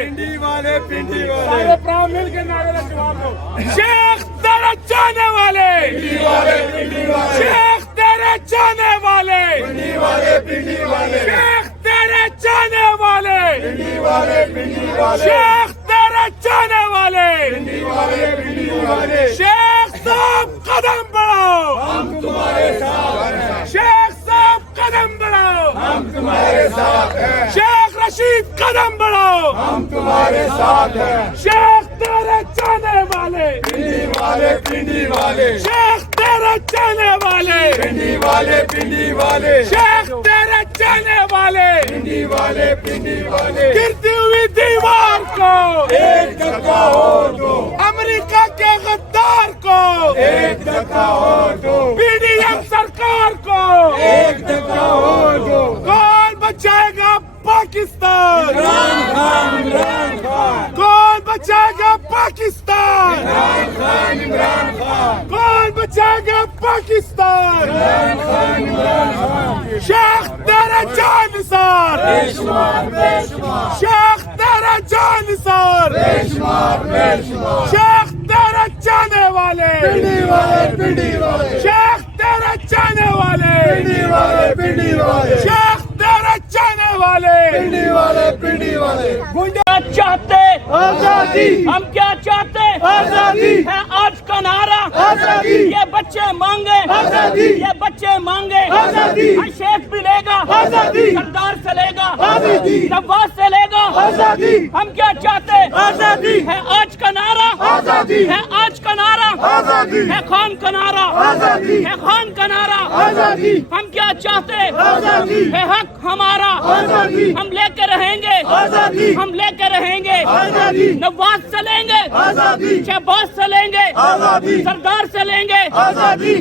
پنڈی والے پنڈی والے سارے پراؤ مل کے نعرے کا جواب دو. شیخ تیرے چاہنے والے پنڈی والے پنڈی والے شیخ تیرے چاہنے والے پنڈی والے پنڈی والے شیخ تیرے چاہنے والے پنڈی والے پنڈی والے شیخ تیرے چاہنے والے پنڈی والے پنڈی والے شیخ صاحب قدم بڑھاؤ ہم تمہارے ساتھ ہیں شیخ صاحب قدم بڑھاؤ ہم تمہارے ساتھ ہیں شیخ رشید قدم بڑھاؤ ہم تمہارے ساتھ ہیں شیخ تیرے چاہنے والے پنڈی والے پنڈی والے شیخ تیرے چاہنے والے پنڈی والے پنڈی والے شیخ تیرے چاہنے والے پنڈی والے پنڈی والے گرتی ہوئی دیوار کو ایک دھکا اور دو امریکہ کے غدار کو ایک دھکا اور دو پی ڈی ایم سرکار کو ایک دھکا اور دو کون بچائے گا پاکستان عمران خان عمران خان کون بچائے گا پاکستان عمران خان عمران خان کون بچائے گا پاکستان عمران خان عمران خان شیخ تیرے جان نثار بے شمار بے شمار شیخ تیرے جان نثار بے شمار بے شمار شیخ تیرے چاہنے والے پنڈی والے پنڈی والے شیخ تیرے چاہنے والے پنڈی والے پنڈی والے شیخ تیرے چاہنے والے پنڈی والے پنڈی والے کیا چاہتے آزادی ہم کیا چاہتے آزادی ہے آج کا نعرہ آزادی یہ بچے مانگے آزادی یہ بچے مانگے آزادی شیخ بھی لے گا آزادی سردار سے لے گا آزادی نواز سے لے گا آزادی ہم کیا چاہتے آزادی ہے آج کا نعرہ آزادی ہے آج کا نعرہ آزادی ہے خان کا نعرہ آزادی ہے خان کا نعرہ آزادی ہم کیا چاہتے آزادی ہے حق ہمارا آزادی ہم لے کے رہیں گے آزادی ہم لے کے رہیں گے آزادی نواز سے لیں گے آزادی شہباز سے لیں گے آزادی سردار سے لیں گے آزادی